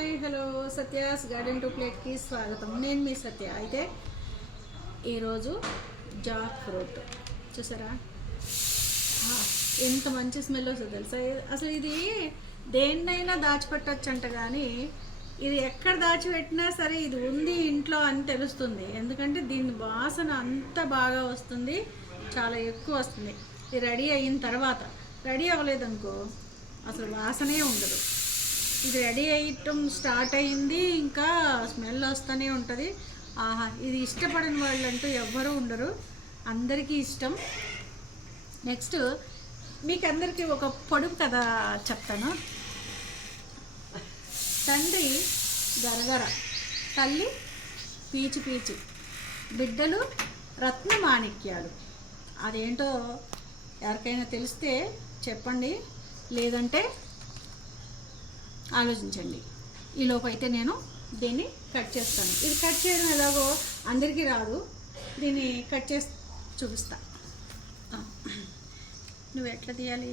Hi hello Satya's garden to ప్లేట్కి స్వాగతం. నేను మీ సత్య. అయితే ఈరోజు జాక్ ఫ్రూట్ చూసారా, ఎంత మంచి స్మెల్ వస్తుంది తెలుసా. అసలు ఇది దేన్నైనా దాచిపెట్టచ్చంట, కానీ ఇది ఎక్కడ దాచిపెట్టినా సరే ఇది ఉంది ఇంట్లో అని తెలుస్తుంది. ఎందుకంటే దీని వాసన అంత బాగా వస్తుంది, చాలా ఎక్కువ వస్తుంది. ఇది రెడీ అయిన తర్వాత, రెడీ అవ్వలేదనుకో అసలు వాసనే ఉండదు. ఇది రెడీ అయ్యటం స్టార్ట్ అయింది, ఇంకా స్మెల్ వస్తూనే ఉంటుంది. ఆహా, ఇది ఇష్టపడని వాళ్ళంటూ ఎవ్వరూ ఉండరు, అందరికీ ఇష్టం. నెక్స్ట్ మీకు అందరికీ ఒక పొడుపు కథ చెప్తాను. తండ్రి గరగర, తల్లి పీచు పీచు, బిడ్డలు రత్న మాణిక్యాలు. అదేంటో ఎవరికైనా తెలిస్తే చెప్పండి, లేదంటే ఆలోచించండి. ఈలోపు అయితే నేను దీన్ని కట్ చేస్తాను. ఇది కట్ చేయడం ఎలాగో అందరికీ రాదు, దీన్ని కట్ చేసి చూపిస్తా. నువ్వు ఎట్లా తీయాలి?